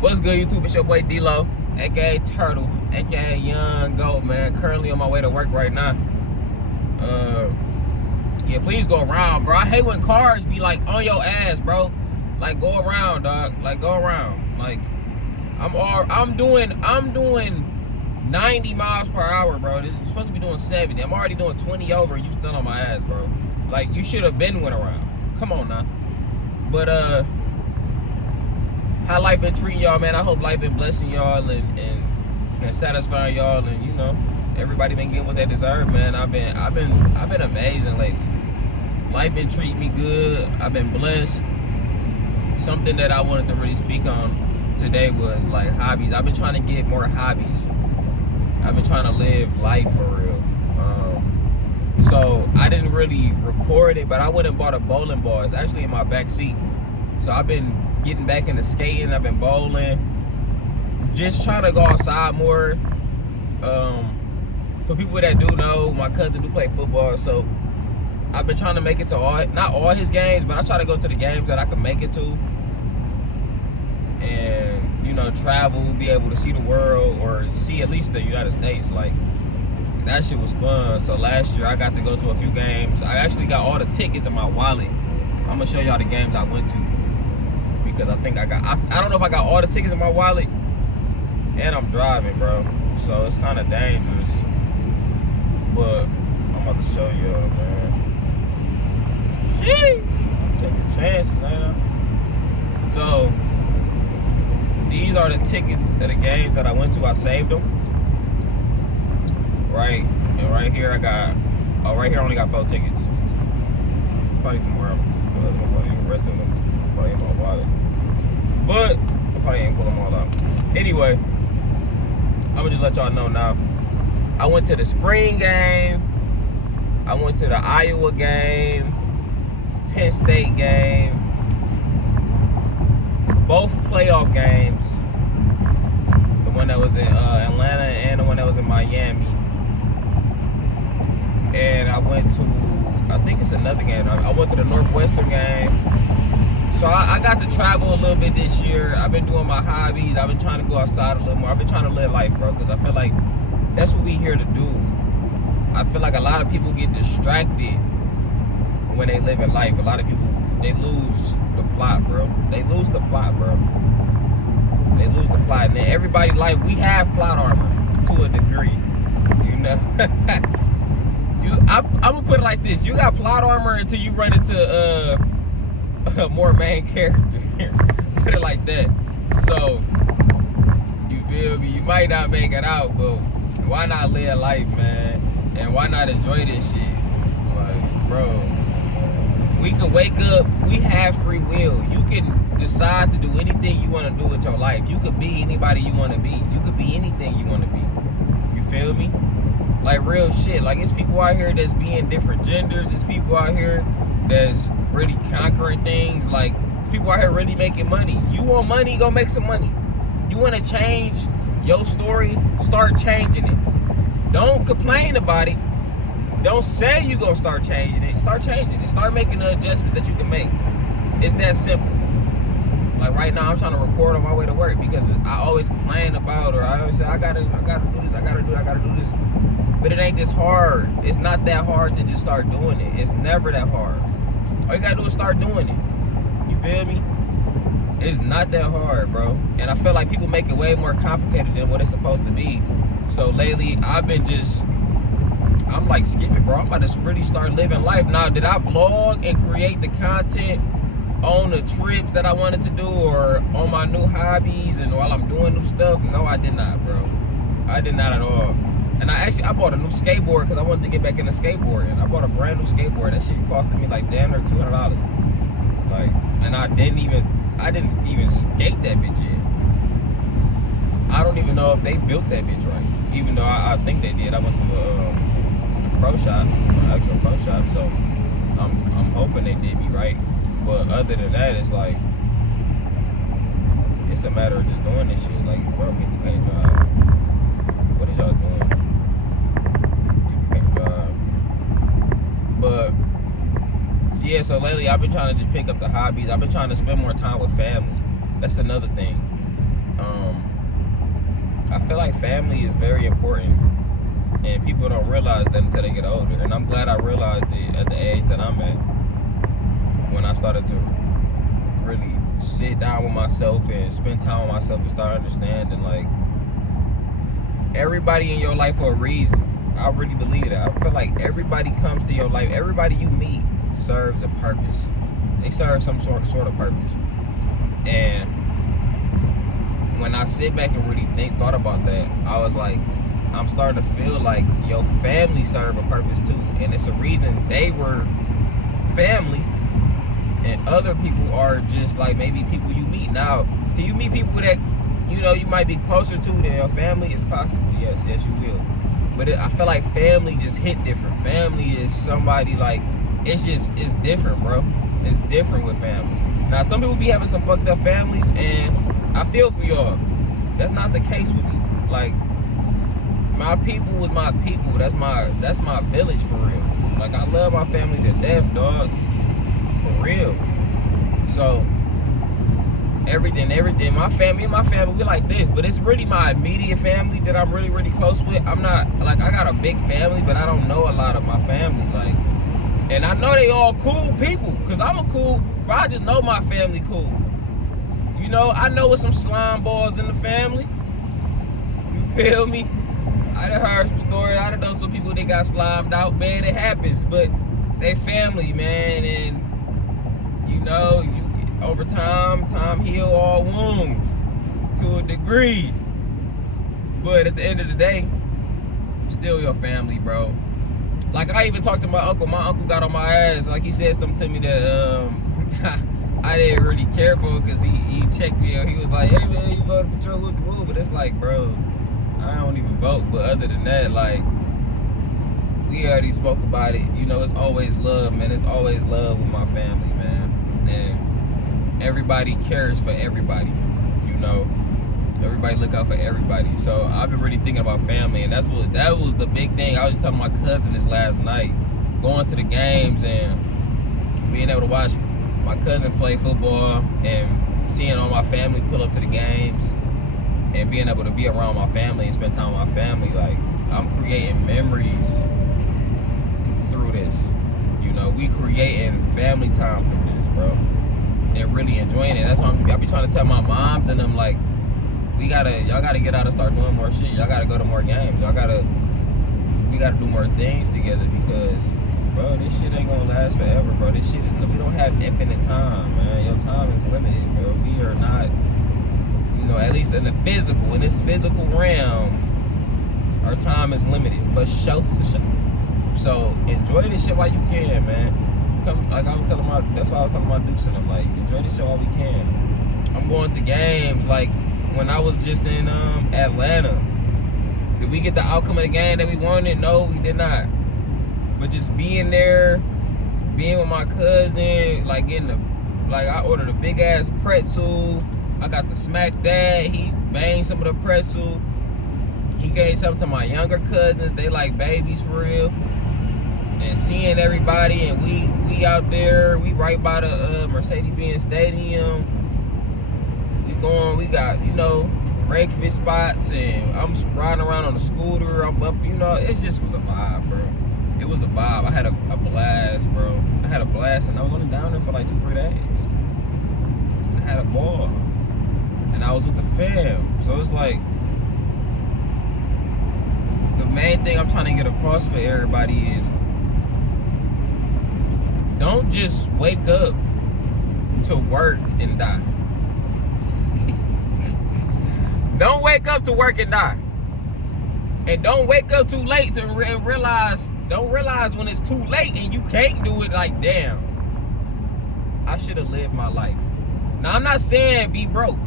What's good, YouTube? It's your boy D-Lo, aka Turtle, aka Young Goat, man. Currently on my way to work right now. Yeah, please go around, bro. I hate when cars be like on your ass, bro. Like, go around, dog. Like, go around. Like, I'm doing 90 miles per hour, bro. You're supposed to be doing 70. I'm already doing 20 over, and you still on my ass, bro. Like, you should have been went around. Come on now. But how life been treating y'all, man? I hope life been blessing y'all and satisfying y'all, and you know, everybody been getting what they deserve, man. I've been amazing lately. Life been treating me good. I've been blessed. Something that I wanted to really speak on today was like hobbies. I've been trying to get more hobbies. I've been trying to live life for real. So I didn't really record it, but I went and bought a bowling ball. It's actually in my back seat. So I've been getting back into skating. I've been bowling. Just trying to go outside more. For people that do know, my cousin do play football, so I've been trying to make it to not all his games, but I try to go to the games that I can make it to. And, you know, travel, be able to see the world or see at least the United States. Like, that shit was fun. So last year I got to go to a few games. I actually got all the tickets in my wallet. I'm gonna show y'all the games I went to, because I think I don't know if I got all the tickets in my wallet, and I'm driving, bro, so it's kind of dangerous, but I'm about to show y'all, man. Sheesh, I'm taking chances, ain't I? So these are the tickets of the games that I went to. I saved them. Right, and right here I got, right here I only got 4 tickets. Probably somewhere else. The rest of them probably in my wallet. But I probably ain't pull them all out. Anyway, I'm gonna just let y'all know now. I went to the spring game. I went to the Iowa game. Penn State game. Both playoff games. The one that was in Atlanta and the one that was in Miami. And I went to, I think it's another game. I went to the Northwestern game. So I got to travel a little bit this year. I've been doing my hobbies. I've been trying to go outside a little more. I've been trying to live life, bro, because I feel like that's what we here to do. I feel like a lot of people get distracted when they live in life. A lot of people, they lose the plot, bro. They lose the plot, bro. They lose the plot. And in everybody's life, we have plot armor to a degree, you know. I'm gonna put it like this: you got plot armor until you run into a more main character. Put it like that. So you feel me? You might not make it out, but why not live life, man? And why not enjoy this shit? Like, bro, we can wake up. We have free will. You can decide to do anything you want to do with your life. You could be anybody you want to be. You could be anything you want to be. You feel me? Like, real shit. Like, it's people out here that's being different genders. There's people out here that's really conquering things. Like, people out here really making money. You want money? Go make some money. You want to change your story? Start changing it. Don't complain about it. Don't say you gonna start changing it. Start changing it. Start making the adjustments that you can make. It's that simple. Like, right now, I'm trying to record on my way to work because I always complain about, or I always say, I gotta do this, I gotta do this. But it ain't this hard. It's not that hard to just start doing it. It's never that hard. All you gotta do is start doing it. You feel me? It's not that hard, bro. And I feel like people make it way more complicated than what it's supposed to be. So lately, I'm like, skip it, bro. I'm about to really start living life. Now, did I vlog and create the content on the trips that I wanted to do, or on my new hobbies and while I'm doing new stuff? No, I did not, bro. I did not at all. And I bought a new skateboard because I wanted to get back into skateboarding. I bought a brand new skateboard. That shit costed me like damn near $200. Like, and I didn't even skate that bitch yet. I don't even know if they built that bitch right. Even though I think they did. I went to a pro shop, an actual pro shop. So I'm hoping they did me right. But other than that, it's like, it's a matter of just doing this shit. Like, bro, people can't drive. What is y'all doing? But yeah, so lately I've been trying to just pick up the hobbies. I've been trying to spend more time with family. That's another thing. I feel like family is very important, and people don't realize that until they get older. And I'm glad I realized it at the age that I'm at, when I started to really sit down with myself and spend time with myself and start understanding, like, everybody in your life for a reason. I really believe that. I feel like everybody comes to your life. Everybody you meet serves a purpose. They serve some sort of purpose. And when I sit back and really thought about that, I was like, I'm starting to feel like your family serve a purpose too. And it's a reason they were family and other people are just like maybe people you meet. Now, do you meet people that, you know, you might be closer to than your family? It's possible. Yes, you will. But I feel like family just hit different. Family is somebody like, it's different, bro. It's different with family. Now, some people be having some fucked up families, and I feel for y'all. That's not the case with me. Like, my people was my people. That's my village for real. Like, I love my family to death, dog. For real. So, everything. My family, we like this, but it's really my immediate family that I'm really, really close with. I'm not, like, I got a big family, but I don't know a lot of my family, like, and I know they all cool people, because I'm a cool, but I just know my family cool. You know, I know with some slime balls in the family. You feel me? I done heard some stories. I done know some people that got slimed out, man. It happens, but they family, man, and, you know, over time heal all wounds to a degree. But at the end of the day, still your family, bro. Like, I even talked to my uncle. My uncle got on my ass. Like, he said something to me that I didn't really care for, because he checked me out. He was like, hey, man, you voted for Patrol with the Rule. But it's like, bro, I don't even vote. But other than that, like, we already spoke about it. You know, it's always love, man. It's always love with my family, man. And everybody cares for everybody, you know. Everybody look out for everybody. So I've been really thinking about family, and that was the big thing. I was just telling my cousin this last night, going to the games and being able to watch my cousin play football and seeing all my family pull up to the games and being able to be around my family and spend time with my family. Like, I'm creating memories through this. You know, we creating family time through this, bro. And really enjoying it. That's why I be trying to tell my moms and them, like, y'all gotta get out and start doing more shit. Y'all gotta go to more games. We gotta do more things together, because, bro, this shit ain't gonna last forever, bro. We don't have infinite time, man. Your time is limited, bro. We are not, you know, at least in this physical realm, our time is limited, for sure. So enjoy this shit while you can, man. Like I was telling that's why I was telling my Dukes and them, like, enjoy this shit while we can. I'm going to games, like, when I was just in Atlanta, did we get the outcome of the game that we wanted? No, we did not. But just being there, being with my cousin, like I ordered a big ass pretzel. I got the smack dad. He banged some of the pretzel. He gave something to my younger cousins. They like babies for real. And seeing everybody, and we out there, we right by the Mercedes-Benz Stadium. We got, you know, breakfast spots, and I'm riding around on a scooter. I'm up, you know, it just was a vibe, bro. It was a vibe. I had a blast, bro. I had a blast, and I was only down there for like 2-3 days. And I had a ball, and I was with the fam. So it's like, the main thing I'm trying to get across for everybody is, don't just wake up to work and die. Don't wake up to work and die. And don't wake up too late to realize, don't realize when it's too late and you can't do it, like, damn, I should have lived my life. Now, I'm not saying be broke.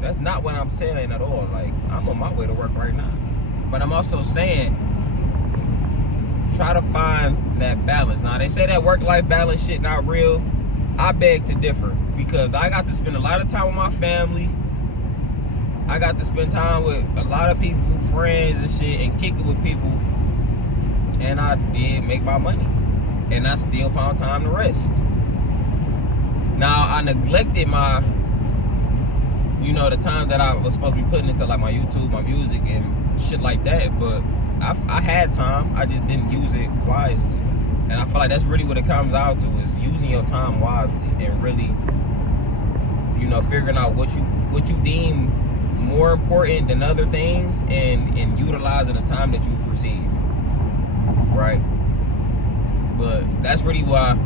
That's not what I'm saying at all. Like, I'm on my way to work right now. But I'm also saying, try to find that balance. Now, they say that work-life balance shit not real. I beg to differ, because I got to spend a lot of time with my family. I got to spend time with a lot of people, friends and shit, and kick it with people. And I did make my money. And I still found time to rest. Now, I neglected my you know, the time that I was supposed to be putting into like my YouTube, my music, and shit like that. But I had time, I just didn't use it wisely. And I feel like that's really what it comes out to, is using your time wisely and really, you know, figuring out what you deem more important than other things, and utilizing the time that you receive, right? But that's really why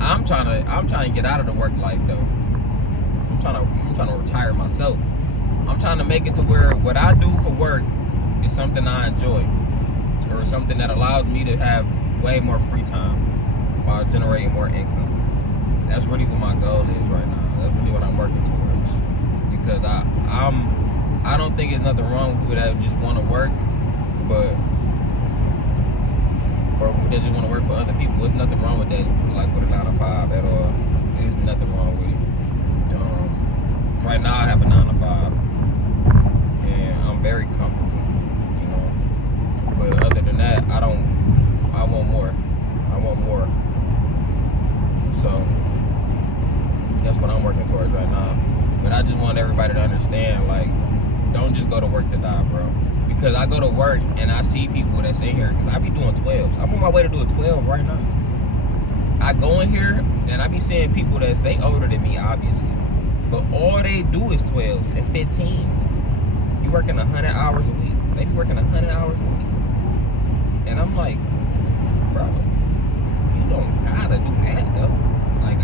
I'm trying to get out of the work life though. I'm trying to retire myself. I'm trying to make it to where what I do for work is something I enjoy, or something that allows me to have way more free time while generating more income. That's really what my goal is right now. That's really what I'm working towards. Because I don't think there's nothing wrong with people that just want to work, or they just want to work for other people. There's nothing wrong with that, like with a 9 to 5 at all. There's nothing wrong with it. Right now I have a 9 to 5, and I'm very comfortable, you know. But other than that, I want more. I want more. So that's what I'm working towards right now. But I just want everybody to understand, like, don't just go to work to die, bro. Because I go to work and I see people that sit here, because I be doing 12s. I'm on my way to do a 12 right now. I go in here and I be seeing people they older than me, obviously. But all they do is 12s and 15s. You working 100 hours a week. They be working 100 hours a week. And I'm like, bro, you don't gotta do that though. Like,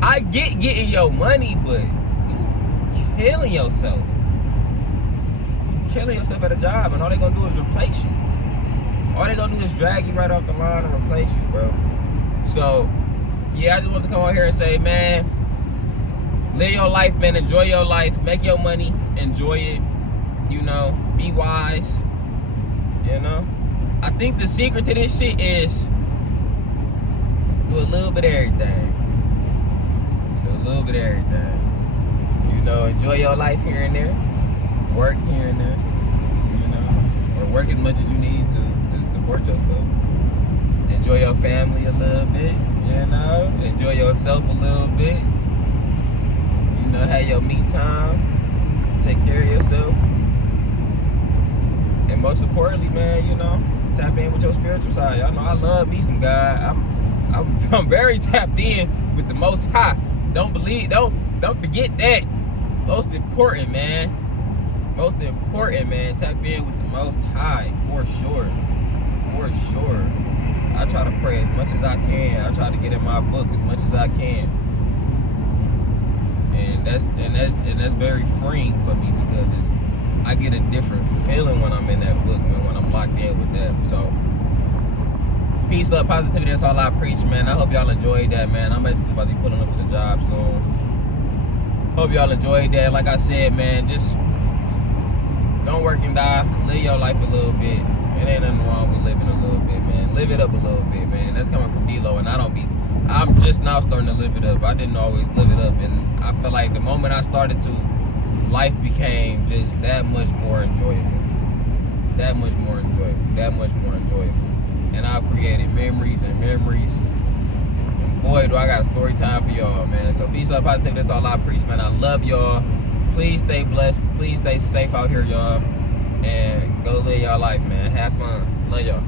I get getting your money, but you killing yourself. You killing yourself at a job, and all they gonna do is replace you. All they gonna do is drag you right off the line and replace you, bro. So, yeah, I just want to come on here and say, man, live your life, man. Enjoy your life. Make your money. Enjoy it. You know, be wise. You know, I think the secret to this shit is do a little bit of everything. Do a little bit of everything. You know, enjoy your life here and there. Work here and there. You know, or work as much as you need to support yourself. Enjoy your family a little bit. You know, enjoy yourself a little bit. You know, have your me time. Take care of yourself. And most importantly, man, you know, tap in with your spiritual side. Y'all know I love me some God. I'm very tapped in with the Most High. Don't forget that. Most important, man. Most important, man. Tap in with the Most High, for sure. For sure. I try to pray as much as I can. I try to get in my book as much as I can. And that's very freeing for me, because I get a different feeling when I'm in that book, man, when I'm locked in with that. So, peace, love, positivity, that's all I preach, man. I hope y'all enjoyed that, man. I'm basically about to be pulling up to the job soon. Hope y'all enjoyed that. Like I said, man, just don't work and die. Live your life a little bit. It ain't nothing wrong with living a little bit, man. Live it up a little bit, man. That's coming from D-Lo, and I'm just now starting to live it up. I didn't always live it up, and I feel like the moment I started to, life became just that much more enjoyable. That much more enjoyable. That much more enjoyable. And I've created memories and memories. And boy, do I got a story time for y'all, man. So peace, love, positivity. That's all I preach, man. I love y'all. Please stay blessed. Please stay safe out here, y'all. And go live y'all life, man. Have fun. Love y'all.